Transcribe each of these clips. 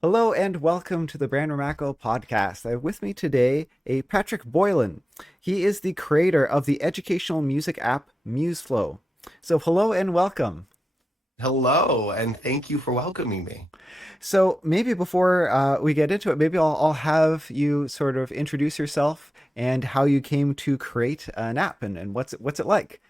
Hello and welcome to the Brand Ramacco podcast. I have with me today a Patrick Boylan. He is the creator of the educational music app MuseFlow. So hello and welcome. Hello, and thank you for welcoming me. So maybe before we get into it, maybe I'll have you sort of introduce yourself and how you came to create an app and what's it like.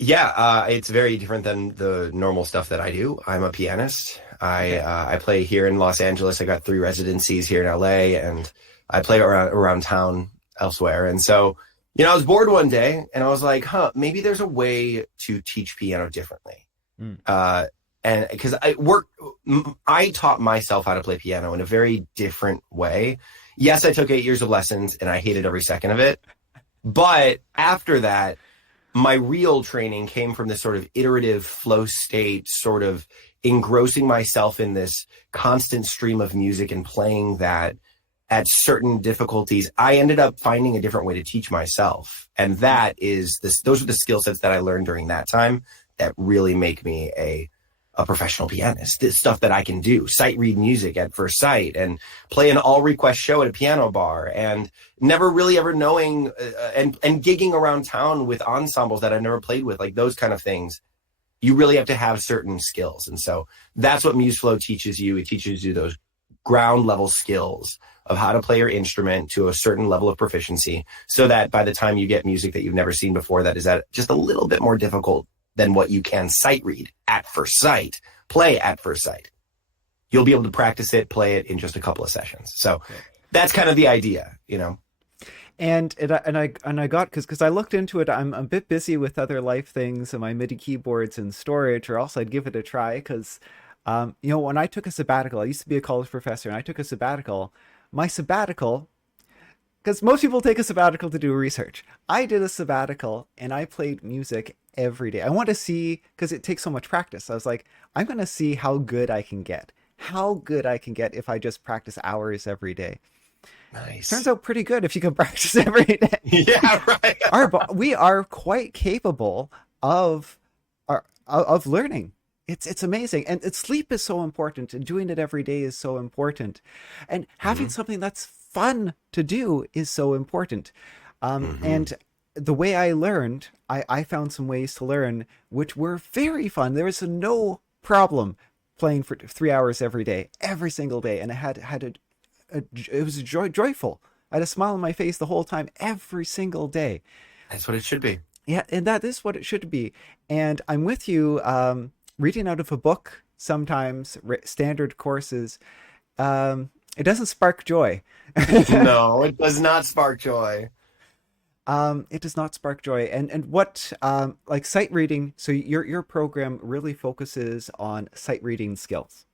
Yeah, it's very different than the normal stuff that I do. I'm a pianist. Okay. I play here in Los Angeles. I got 3 residencies here in LA, and I play around town elsewhere. And so, I was bored one day, and I was like, maybe there's a way to teach piano differently. Mm. And because I taught myself how to play piano in a very different way. Yes, I took 8 years of lessons, and I hated every second of it. But after that, my real training came from this sort of iterative flow state, sort of engrossing myself in this constant stream of music and playing that at certain difficulties. I ended up finding a different way to teach myself. And those are the skill sets that I learned during that time that really make me a professional pianist. This stuff that I can do, sight read music at first sight and play an all request show at a piano bar, and never really ever knowing and gigging around town with ensembles that I've never played with, like those kind of things. You really have to have certain skills. And so that's what MuseFlow teaches you. It teaches you those ground level skills of how to play your instrument to a certain level of proficiency, so that by the time you get music that you've never seen before, that is at just a little bit more difficult than what you can sight read at first sight, play at first sight. You'll be able to practice it, play it in just a couple of sessions. So that's kind of the idea. And I got because I looked into it. I'm a bit busy with other life things and my MIDI keyboards and storage, or else I'd give it a try. Because when I took a sabbatical, I used to be a college professor, and I took a sabbatical. My sabbatical, because most people take a sabbatical to do research. I did a sabbatical and I played music every day. I want to see, because it takes so much practice. I was like, I'm going to see how good I can get. How good I can get if I just practice hours every day. Turns Nice. out pretty good if you can practice every day. Yeah, right. We are quite capable of of learning. It's amazing, and sleep is so important, and doing it every day is so important, and having hmm something that's fun to do is so important. hmm And the way I learned, I found some ways to learn which were very fun. There was no problem playing for 3 hours every day, every single day, and I had it was joyful. I had a smile on my face the whole time, every single day. That's what it should be. Yeah, and that is what it should be. And I'm with you. Reading out of a book sometimes, standard courses, it doesn't spark joy. No, it does not spark joy. It does not spark joy. And what like sight reading? So your program really focuses on sight reading skills,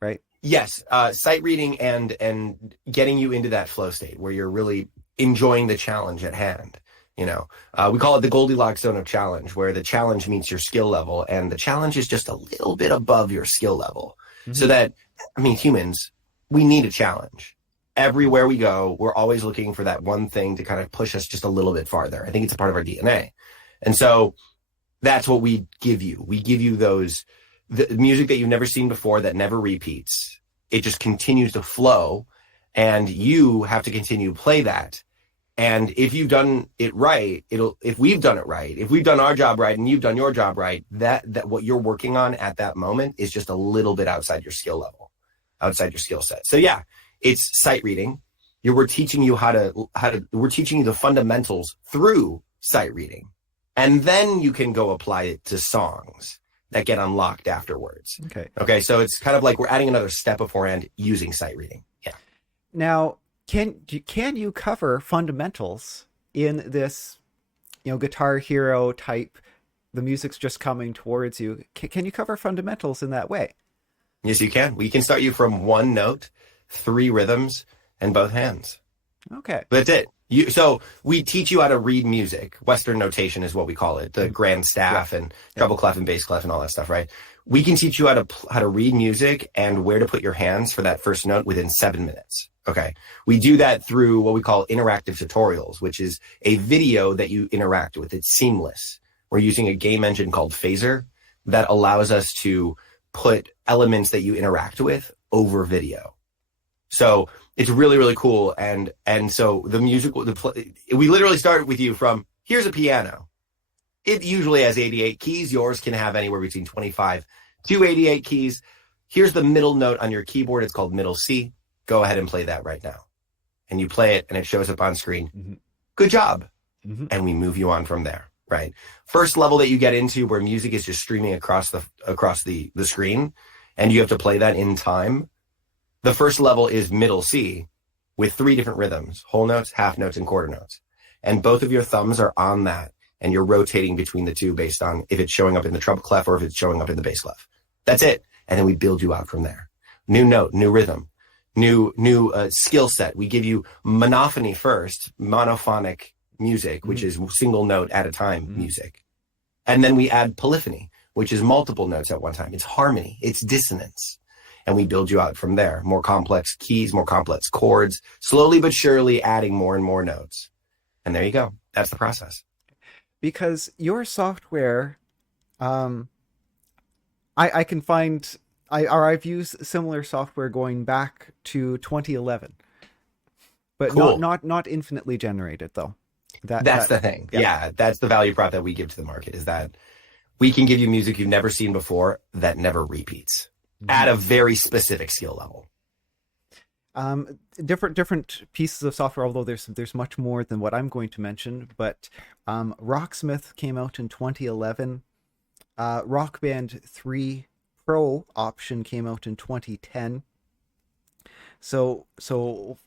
right? Yes, sight reading and getting you into that flow state where you're really enjoying the challenge at hand. We call it the Goldilocks zone of challenge, where the challenge meets your skill level, and the challenge is just a little bit above your skill level. So Hmm. that, I mean, humans, we need a challenge. Everywhere we go, we're always looking for that one thing to kind of push us just a little bit farther. I think it's a part of our DNA. And so that's what we give you. We give you the music that you've never seen before, that never repeats. It just continues to flow, and you have to continue to play that. And if you've done it right, if we've done it right, if we've done our job right and you've done your job right, that what you're working on at that moment is just a little bit outside your skill level, outside your skill set. So yeah, it's sight reading. We're teaching you we're teaching you the fundamentals through sight reading. And then you can go apply it to songs that get unlocked afterwards. Okay. Okay. So it's kind of like we're adding another step beforehand using sight reading. Yeah. Now, can you cover fundamentals in this, Guitar Hero type? The music's just coming towards you. Can you cover fundamentals in that way? Yes, you can. We can start you from one note, 3 rhythms, and both hands. Okay. That's it. So we teach you how to read music. Western notation is what we call it. The grand Yeah. staff and Yeah. treble clef and bass clef and all that stuff, right? We can teach you how to read music and where to put your hands for that first note within 7 minutes. Okay. We do that through what we call interactive tutorials, which is a video that you interact with. It's seamless. We're using a game engine called Phaser that allows us to put elements that you interact with over video. So it's really, really cool. And so the musical, we literally started with you from, here's a piano. It usually has 88 keys. Yours can have anywhere between 25 to 88 keys. Here's the middle note on your keyboard. It's called middle C. Go ahead and play that right now. And you play it and it shows up on screen. Mm-hmm. Good job. Mm-hmm. And we move you on from there, right? First level that you get into where music is just streaming across the screen and you have to play that in time. The first level is middle C with 3 different rhythms, whole notes, half notes, and quarter notes. And both of your thumbs are on that and you're rotating between the two based on if it's showing up in the treble clef or if it's showing up in the bass clef. That's it. And then we build you out from there. New note, new rhythm, new skill set. We give you monophony first, monophonic music, which is single note at a time music. And then we add polyphony, which is multiple notes at one time. It's harmony, it's dissonance. And we build you out from there. More complex keys, more complex chords, slowly but surely adding more and more notes. And there you go. That's the process. Because your software, I can find, I've used similar software going back to 2011, but Cool. not infinitely generated though. That's the thing. Yeah. Yeah, that's the value prop that we give to the market is that we can give you music you've never seen before that never repeats at a very specific skill level. Different pieces of software, although there's much more than what I'm going to mention, but Rocksmith came out in 2011. Rock Band 3 Pro option came out in 2010. So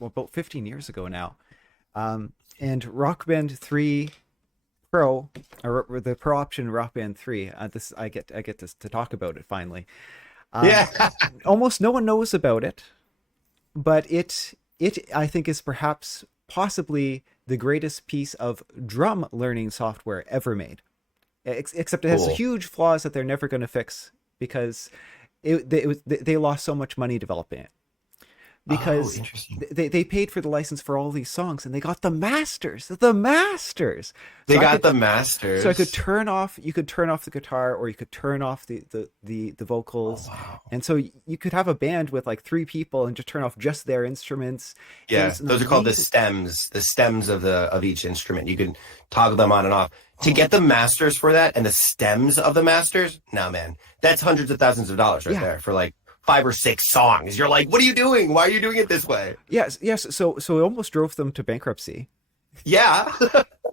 about 15 years ago now. And Rock Band 3 Pro, or the Pro option Rock Band 3, I get to talk about it finally. Yeah. Almost no one knows about it, but it I think is perhaps possibly the greatest piece of drum learning software ever made. Except it has Cool. huge flaws that they're never going to fix because they lost so much money developing it. Because interesting. they paid for the license for all these songs and they got the masters. The masters. They So got the masters. So you could turn off the guitar or you could turn off the vocals. Oh, wow. And so you could have a band with like 3 people and just turn off just their instruments. Yeah, those are called the stems of each instrument. You can toggle them on and off. To get the masters for that and the stems of the masters, no man, that's hundreds of thousands of dollars right there for like 5 or 6 songs. You're like, what are you doing? Why are you doing it this way? Yes. So it almost drove them to bankruptcy. Yeah.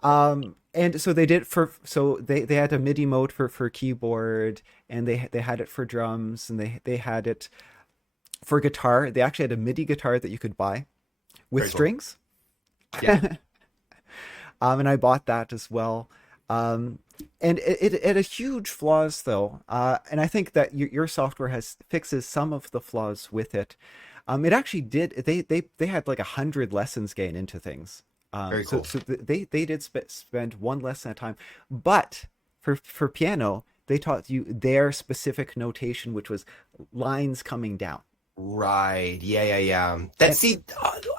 And so they did they had a MIDI mode for keyboard, and they had it for drums, and they had it for guitar. They actually had a MIDI guitar that you could buy with Very cool. strings. Yeah. And I bought that as well. And it had huge flaws though. And I think that your software fixes some of the flaws with it. It actually did. They had like 100 lessons gain into things. Very cool. So they did spend 1 lesson at a time, but for piano, they taught you their specific notation, which was lines coming down. Right. Yeah.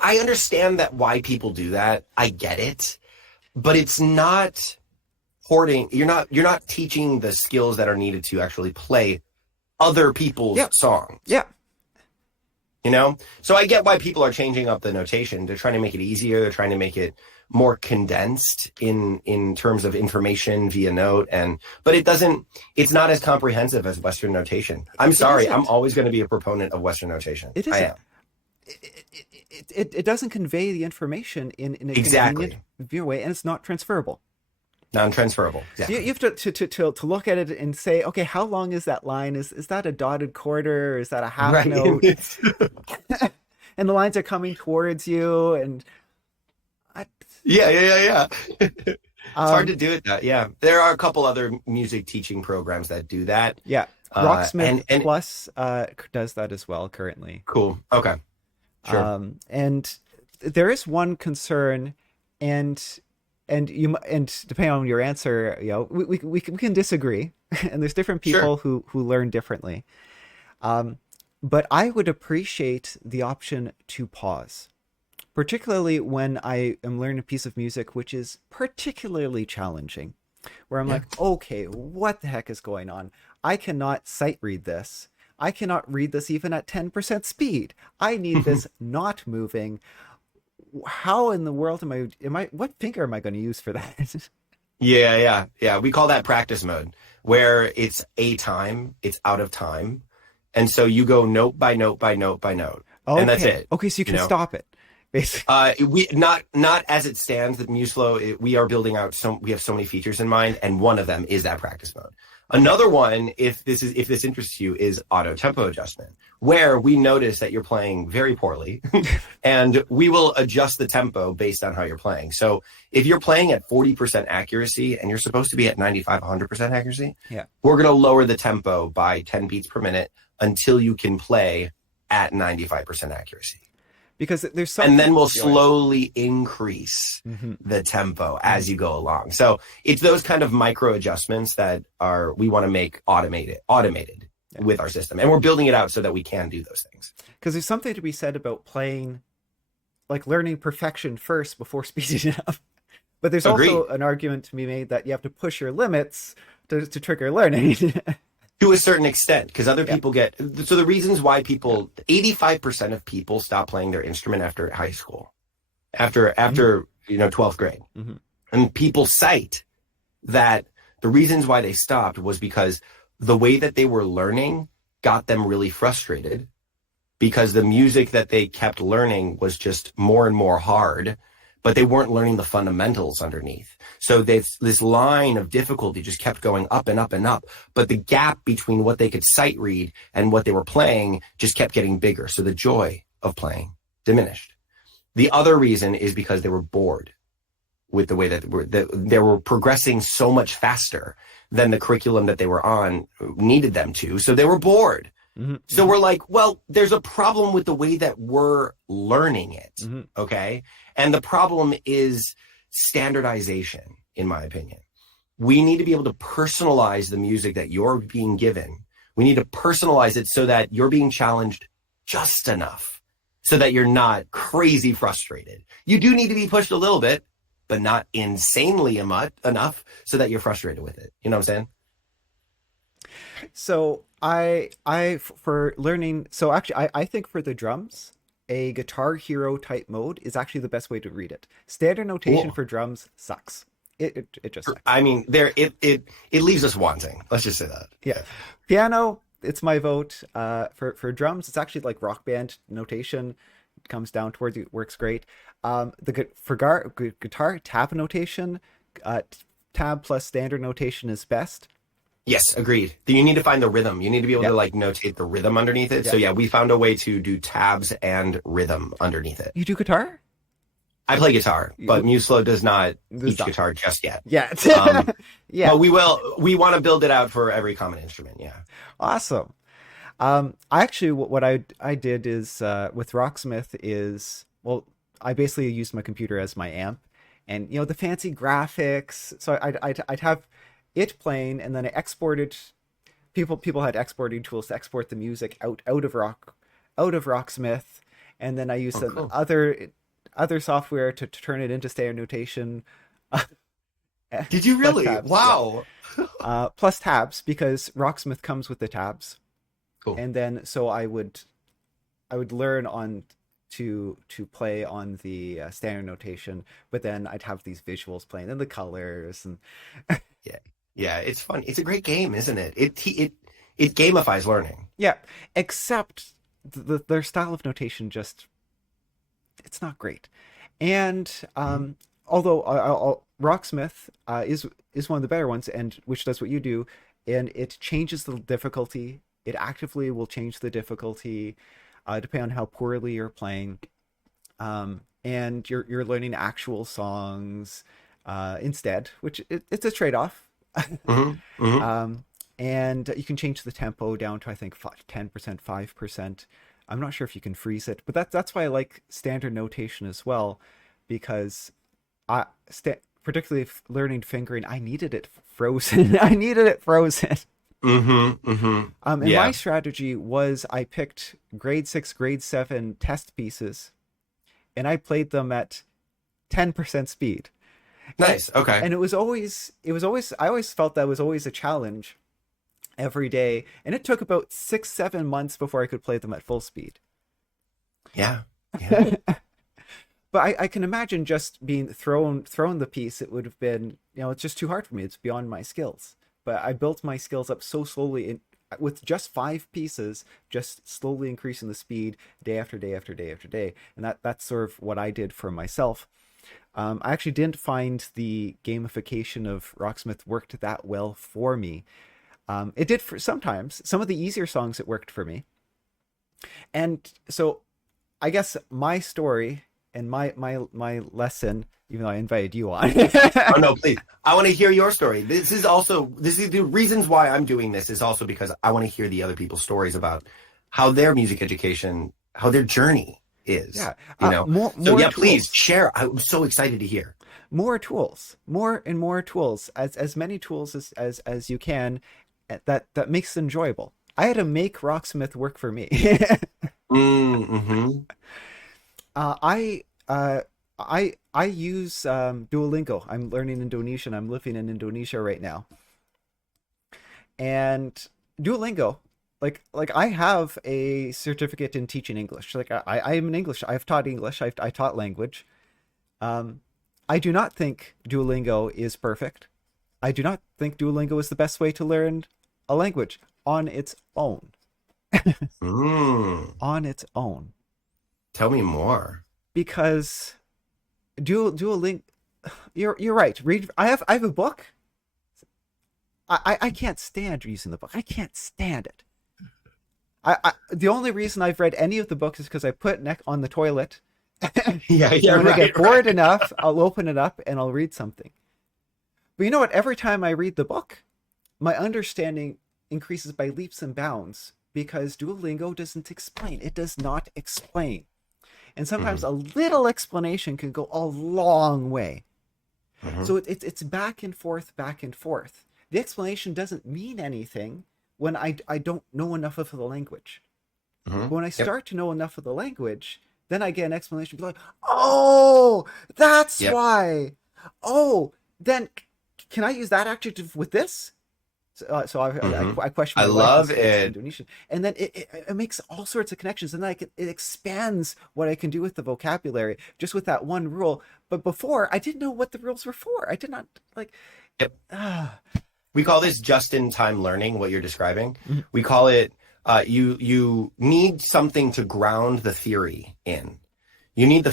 I understand that why people do that. I get it. But it's not hoarding. You're not teaching the skills that are needed to actually play other people's songs. Yeah. You know? So I get why people are changing up the notation. They're trying to make it easier. They're trying to make it more condensed in terms of information via note. But it's not as comprehensive as Western notation. I'm sorry. I'm always going to be a proponent of Western notation. It isn't. I am. It doesn't convey the information in a Exactly. convenient way, and it's not transferable. Non-transferable. So Exactly. you have to look at it and say, okay, how long is that line? Is that a dotted quarter? Is that a half note? And the lines are coming towards you, and Yeah. It's hard to do it that. Yeah. There are a couple other music teaching programs that do that. Yeah, Rocksmith and Plus does that as well currently. Cool. Okay. Sure. And there is one concern, and depending on your answer, we can disagree, and there's different people who learn differently. But I would appreciate the option to pause, particularly when I am learning a piece of music which is particularly challenging, where I'm like, okay, what the heck is going on? I cannot sight read this. I cannot read this even at 10% speed. I need this not moving. How in the world what finger am I going to use for that? Yeah. We call that practice mode, where it's a time, it's out of time. And so you go note by note by note by note. And that's Okay. it. Okay, so you You can know, stop it. Basically. we not as it stands that MuseFlow, we are building out we have so many features in mind, and one of them is that practice mode. Another one, if this interests you, is auto tempo adjustment, where we notice that you're playing very poorly and we will adjust the tempo based on how you're playing. So if you're playing at 40% accuracy and you're supposed to be at 95, 100% accuracy, Yeah. we're going to lower the tempo by 10 beats per minute until you can play at 95% accuracy. Because there's something, and then we'll slowly increase mm-hmm. the tempo as you go along. So it's those kind of micro adjustments that we want to make automated with our system. And we're building it out so that we can do those things. Because there's something to be said about playing, like learning perfection first before speeding it up. But there's also an argument to be made that you have to push your limits to trigger learning. To a certain extent, because other people so the reasons why 85% of people stop playing their instrument after high school, after 12th grade. Mm-hmm. And people cite that the reasons why they stopped was because the way that they were learning got them really frustrated, because the music that they kept learning was just more and more hard, but they weren't learning the fundamentals underneath. So this line of difficulty just kept going up and up and up, but the gap between what they could sight read and what they were playing just kept getting bigger. So the joy of playing diminished. The other reason is because they were bored with the way that they were progressing so much faster than the curriculum that they were on needed them to. So they were bored. Mm-hmm. So we're like, well, there's a problem with the way that we're learning it. Mm-hmm. Okay. And the problem is standardization, in my opinion. We need to be able to personalize the music that you're being given. We need to personalize it so that you're being challenged just enough so that you're not crazy frustrated. You do need to be pushed a little bit, but not insanely enough so that you're frustrated with it. You know what I'm saying? So for learning, so actually I think for the drums, a Guitar Hero type mode is actually the best way to read it. Standard notation for drums sucks. It just sucks. I mean, it leaves us wanting. Let's just say that. Yeah. Piano, it's my vote. For drums, it's actually like Rock Band notation. It comes down towards it, works great. For guitar tab notation, tab plus standard notation is best. Yes, agreed. You need to find the rhythm. You need to be able to like notate the rhythm underneath it. So yeah, we found a way to do tabs and rhythm underneath it. You do guitar? I play guitar, but MuseFlow does not teach guitar just yet. Yeah. Yeah. But we will. We want to build it out for every common instrument. Yeah. Awesome. I actually, what I did is with Rocksmith is, well, I basically used my computer as my amp, and the fancy graphics. So I'd have it playing, and then I exported. People had exporting tools to export the music out of Rocksmith, and then I used other software to turn it into standard notation. Did you really? Wow. Yeah. Plus tabs, because Rocksmith comes with the tabs. Cool. And then so I would learn on to play on the standard notation, but then I'd have these visuals playing and the colors and yeah, it's fun. It's a great game, isn't it? It gamifies learning. Yeah, except their style of notation just it's not great. And although Rocksmith is one of the better ones, and which does what you do, and it changes the difficulty. It actively will change the difficulty depending on how poorly you're playing, and you're learning actual songs instead, which it's a trade-off. Mm-hmm. Mm-hmm. And you can change the tempo down to I think 10%, 5%. I'm not sure if you can freeze it, but that's why I like standard notation as well, because particularly learning fingering, I needed it frozen. Mm-hmm. Mm-hmm. And my strategy was I picked grade 6, grade 7 test pieces, and I played them at 10% speed. Nice. Okay. And I always felt that was always a challenge. every day. And it took about 6, 7 months before I could play them at full speed. Yeah. Yeah. But I can imagine just being thrown the piece. It would have been, it's just too hard for me. It's beyond my skills. But I built my skills up so slowly with just 5 pieces, just slowly increasing the speed day after day after day after day. And that's sort of what I did for myself. I actually didn't find the gamification of Rocksmith worked that well for me. It did for sometimes. Some of the easier songs it worked for me. And so I guess my story and my lesson, even though I invited you on. Oh no, please. I want to hear your story. This is the reasons why I'm doing this is also because I want to hear the other people's stories about how their music education, how their journey is. Yeah. More tools. Please share. I'm so excited to hear. More tools, more and more tools, as many tools as you can, that makes it enjoyable. I had to make Rocksmith work for me. Mm-hmm. I use Duolingo. I'm learning Indonesian. I'm living in Indonesia right now. And Duolingo, like I have a certificate in teaching English. Like I'm an English. I've taught English. I taught language. I do not think Duolingo is perfect. I do not think Duolingo is the best way to learn a language on its own. On its own. Tell me more. Because Duolingo, you're right. I have a book. I can't stand using the book. I can't stand it. The only reason I've read any of the books is because I put it on the toilet. Yeah. When I get bored enough, I'll open it up and I'll read something. But you know what? Every time I read the book, my understanding increases by leaps and bounds because Duolingo doesn't explain. It does not explain. And sometimes a little explanation can go a long way. So it's back and forth, back and forth. The explanation doesn't mean anything when I don't know enough of the language. But when I start to know enough of the language, then I get an explanation. Be like, oh, that's why. Oh, then can I use that adjective with this? So I question. I love it. Indonesian, and then it makes all sorts of connections, and then it expands what I can do with the vocabulary just with that one rule. But before, I didn't know what the rules were for. I did not like. Yep. We call this just-in-time learning. What you're describing, we call it. You need something to ground the theory in. You need the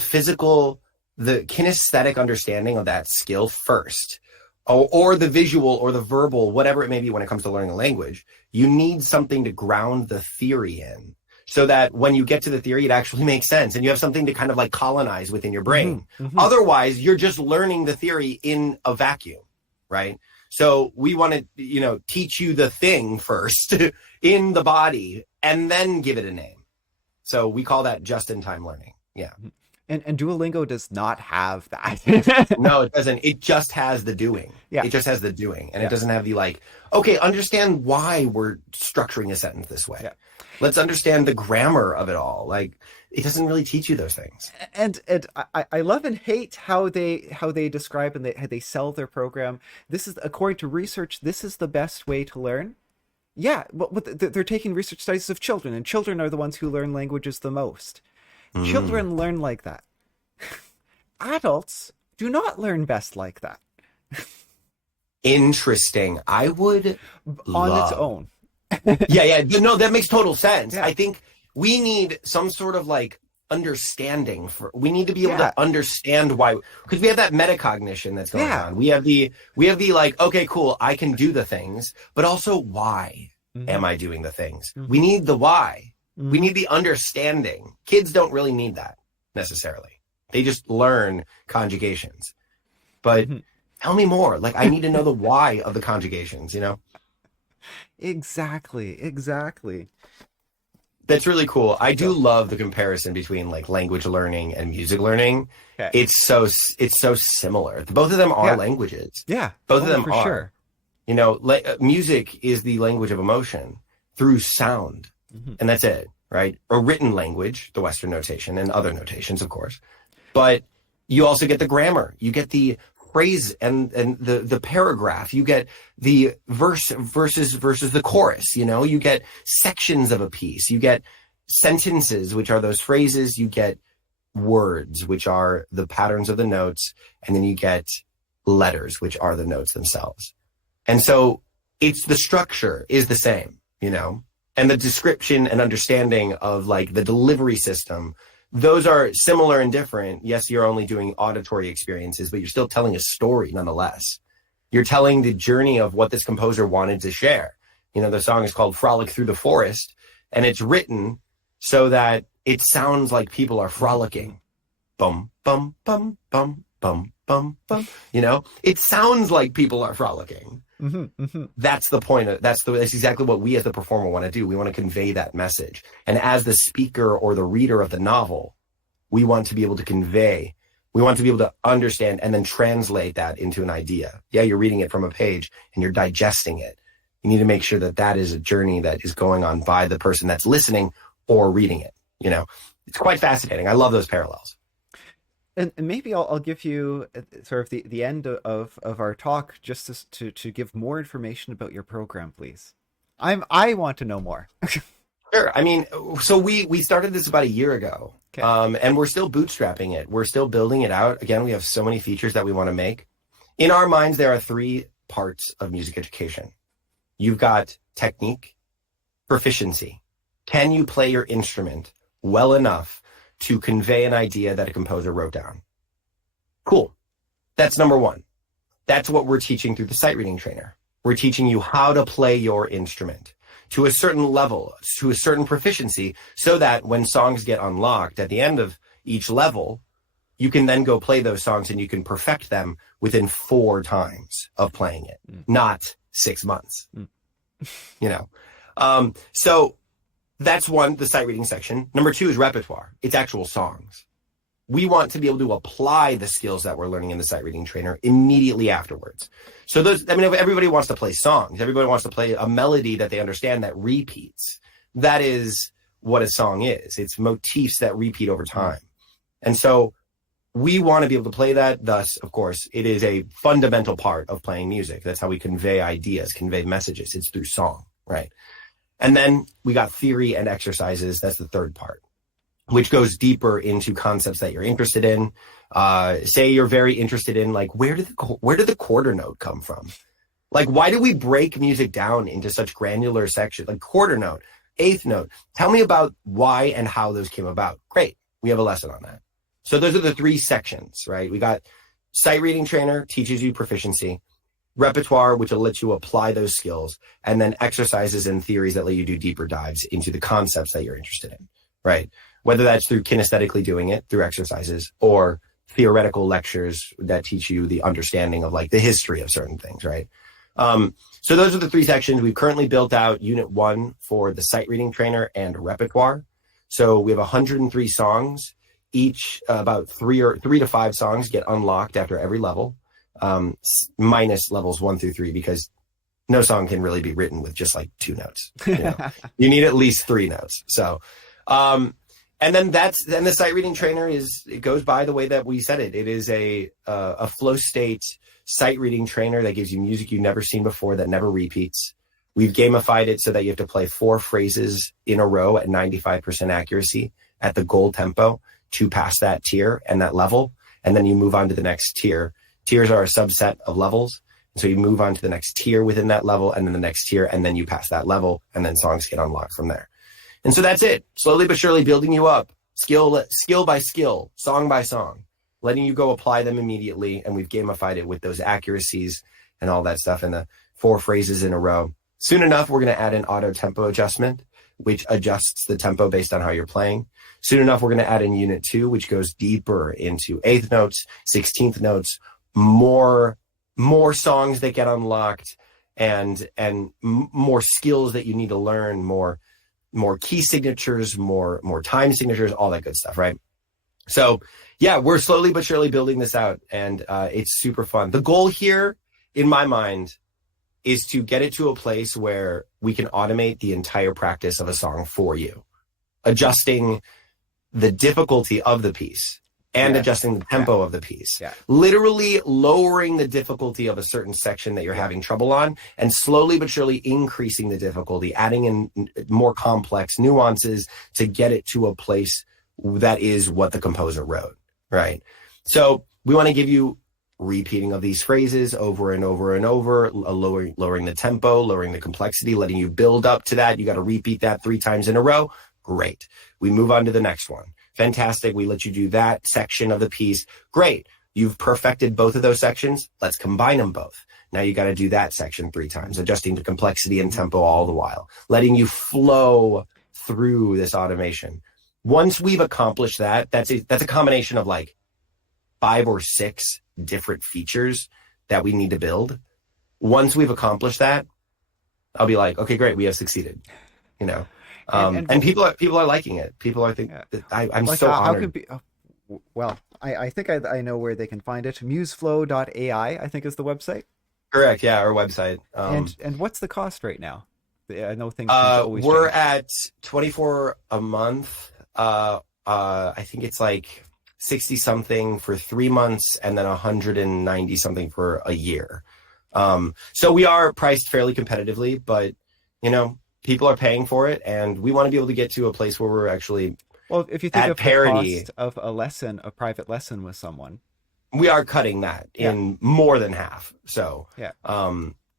kinesthetic understanding of that skill first. Or the visual or the verbal, whatever it may be when it comes to learning a language, you need something to ground the theory in so that when you get to the theory, it actually makes sense and you have something to kind of like colonize within your brain. Otherwise, you're just learning the theory in a vacuum, right? So we want to, teach you the thing first in the body and then give it a name. So we call that just-in-time learning. Yeah. And Duolingo does not have that. No, it doesn't. It just has the doing. Yeah. It just has the doing. And it doesn't have the okay, understand why we're structuring a sentence this way. Yeah. Let's understand the grammar of it all. It doesn't really teach you those things. And I love and hate how they describe and how they sell their program. This is, according to research, this is the best way to learn. Yeah, but they're taking research studies of children, and children are the ones who learn languages the most. Children learn like that. Adults do not learn best like that. Interesting. I would on its own. Yeah. No, that makes total sense. Yeah. I think we need some sort of understanding we need to be able to understand why, because we have that metacognition that's going on. We have the okay, cool, I can do the things, but also why am I doing the things? We need the why. We need the understanding. Kids don't really need that necessarily. They just learn conjugations. But tell me more. I need to know the why of the conjugations, Exactly. That's really cool. I do love the comparison between language learning and music learning. Okay. It's so similar. Both of them are languages. Yeah. Both of them for are. Sure. Music is the language of emotion through sound. And that's it, right? A written language, the Western notation and other notations, of course. But you also get the grammar. You get the phrase and the paragraph. You get the verses versus the chorus. You get sections of a piece. You get sentences, which are those phrases. You get words, which are the patterns of the notes, and then you get letters, which are the notes themselves. And so it's the structure is the same, and the description and understanding of like the delivery system, those are similar and different. Yes, you're only doing auditory experiences, but you're still telling a story nonetheless. You're telling the journey of what this composer wanted to share. The song is called Frolic Through the Forest, and it's written so that it sounds like people are frolicking. Bum, bum, bum, bum, bum, bum, bum. It sounds like people are frolicking. Mm-hmm, mm-hmm. That's the point. That's exactly what we as the performer want to do. We want to convey that message. And as the speaker or the reader of the novel, we want to be able to convey, we want to be able to understand and then translate that into an idea. Yeah, you're reading it from a page and you're digesting it. You need to make sure that that is a journey that is going on by the person that's listening or reading it. It's quite fascinating. I love those parallels. And maybe I'll give you sort of the end of our talk just to give more information about your program, please. I want to know more. Sure. I mean, so we started this about a year ago, okay. And we're still bootstrapping it. We're still building it out. Again, we have so many features that we want to make. In our minds, there are 3 parts of music education. You've got technique, proficiency. Can you play your instrument well enough to convey an idea that a composer wrote down? Cool. That's number 1. That's what we're teaching through the sight reading trainer. We're teaching you how to play your instrument to a certain level, to a certain proficiency, so that when songs get unlocked at the end of each level, you can then go play those songs and you can perfect them within 4 times of playing it, not 6 months. So that's 1, the sight reading section. Number 2 is repertoire. It's actual songs. We want to be able to apply the skills that we're learning in the sight reading trainer immediately afterwards. So everybody wants to play songs. Everybody wants to play a melody that they understand that repeats. That is what a song is. It's motifs that repeat over time. And so we want to be able to play that. Thus, of course, it is a fundamental part of playing music. That's how we convey ideas, convey messages. It's through song, right? And then we got theory and exercises. That's the 3rd part, which goes deeper into concepts that you're interested in. Say you're very interested in, like, where did the quarter note come from? Like, why do we break music down into such granular sections, like quarter note, eighth note? Tell me about why and how those came about. Great. We have a lesson on that. So those are the 3 sections, right? We got sight reading trainer, teaches you proficiency. Repertoire, which will let you apply those skills, and then exercises and theories that let you do deeper dives into the concepts that you're interested in, right? Whether that's through kinesthetically doing it through exercises or theoretical lectures that teach you the understanding of like the history of certain things, right? So those are the 3 sections. We've currently built out unit 1 for the sight reading trainer and repertoire. So we have 103 songs. Each about 3 to 5 songs get unlocked after every level. Minus levels 1 through 3, because no song can really be written with just like 2 notes. You need at least 3 notes. So, and then the sight reading trainer it goes by the way that we said it. It is a flow state sight reading trainer that gives you music you've never seen before that never repeats. We've gamified it so that you have to play 4 phrases in a row at 95% accuracy at the goal tempo to pass that tier and that level. And then you move on to the next tier. Tiers are a subset of levels. So you move on to the next tier within that level, and then the next tier, and then you pass that level, and then songs get unlocked from there. And so that's it. Slowly but surely building you up, skill by skill, song by song, letting you go apply them immediately. And we've gamified it with those accuracies and all that stuff and the 4 phrases in a row. Soon enough, we're going to add an auto tempo adjustment, which adjusts the tempo based on how you're playing. Soon enough, we're going to add in unit 2, which goes deeper into 8th notes, 16th notes, more songs that get unlocked, and more skills that you need to learn, more key signatures, more time signatures, all that good stuff, right? So yeah, we're slowly but surely building this out, and it's super fun. The goal here, in my mind, is to get it to a place where we can automate the entire practice of a song for you, adjusting the difficulty of the piece and Yes. adjusting the Yeah. tempo of the piece. Yeah. Literally lowering the difficulty of a certain section that you're Yeah. having trouble on and slowly but surely increasing the difficulty, adding in more complex nuances to get it to a place that is what the composer wrote, right? So we want to give you repeating of these phrases over and over and over, lowering the tempo, lowering the complexity, letting you build up to that. You got to repeat that 3 times in a row. Great. We move on to the next one. Fantastic. We let you do that section of the piece. Great. You've perfected both of those sections. Let's combine them both. Now you got to do that section 3 times, adjusting the complexity and tempo all the while, letting you flow through this automation. Once we've accomplished that, that's a combination of like 5 or 6 different features that we need to build. Once we've accomplished that, I'll be like, okay, great, we have succeeded. You know, and people are liking it. People are Yeah. I'm Like so how honored. can be? Well, I think I know where they can find it. MuseFlow.ai, I think is the website. Correct, yeah, our website. And what's the cost right now? I know things seem to always We're change. at 24 a month. I think it's like 60 something for 3 months and then 190 something for a year. So we are priced fairly competitively, but you know, people are paying for it, and we want to be able to get to a place where we're actually Well, if you think at of the parity. cost of a lesson, a private lesson with someone. We are cutting that Yeah. in more than half. So, Yeah.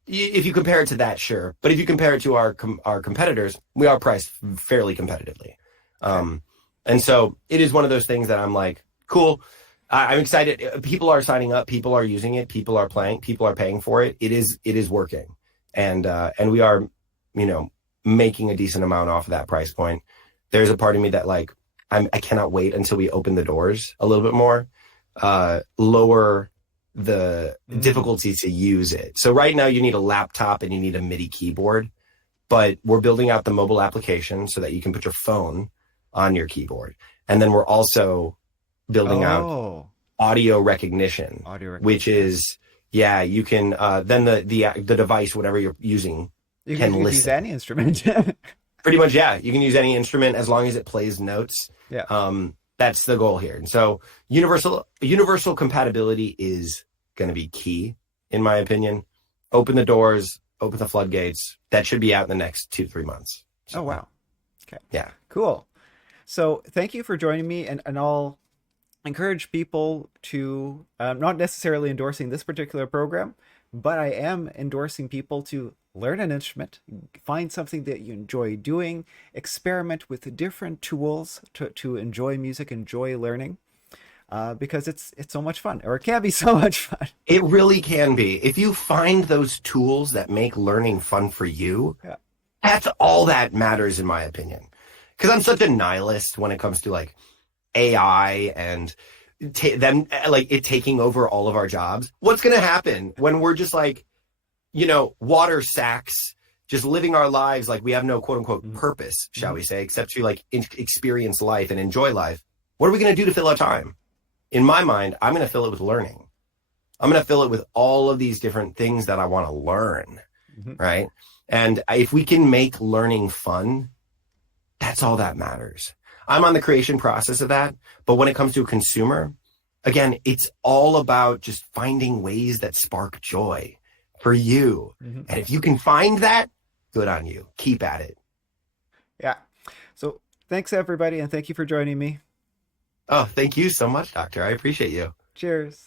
if you compare it to that, sure. But if you compare it to our competitors, we are priced fairly competitively. Okay. And so it is one of those things that I'm like, cool. I'm excited. People are signing up. People are using it. People are playing. People are paying for it. It is working, and we are, you know, making a decent amount off of that price point. There's a part of me that like I cannot wait until we open the doors a little bit more, lower the difficulty to use it. So right now you need a laptop and you need a MIDI keyboard, but we're building out the mobile application so that you can put your phone on your keyboard. And then we're also building out Oh, audio recognition, audio which recognition. is, yeah, you can, then the device, whatever you're using, You can could use listen. any instrument. Pretty much, yeah. You can use any instrument as long as it plays notes. Yeah. That's the goal here. And so universal compatibility is going to be key, in my opinion. Open the doors, open the floodgates. That should be out in the next 2-3 months. Oh, So, wow. Okay. yeah. Cool. So thank you for joining me, and I'll encourage people to not necessarily endorsing this particular program, but I am endorsing people to learn an instrument, find something that you enjoy doing, experiment with different tools to enjoy music, enjoy learning, because it's so much fun, or it can be so much fun. It really can be. If you find those tools that make learning fun for you, Yeah. that's all that matters, in my opinion. Because I'm such a nihilist when it comes to like AI and them like it taking over all of our jobs. What's going to happen when we're just like, water sacks, just living our lives like we have no quote unquote purpose, shall we say, except to like experience life and enjoy life? What are we going to do to fill our time? In my mind, I'm going to fill it with learning. I'm going to fill it with all of these different things that I want to learn, right? And if we can make learning fun, that's all that matters. I'm on the creation process of that. But when it comes to a consumer, again, it's all about just finding ways that spark joy for you. And if you can find that, good on you. Keep at it. Yeah. So thanks everybody, and thank you for joining me. Oh, thank you so much, Doctor. I appreciate you. Cheers.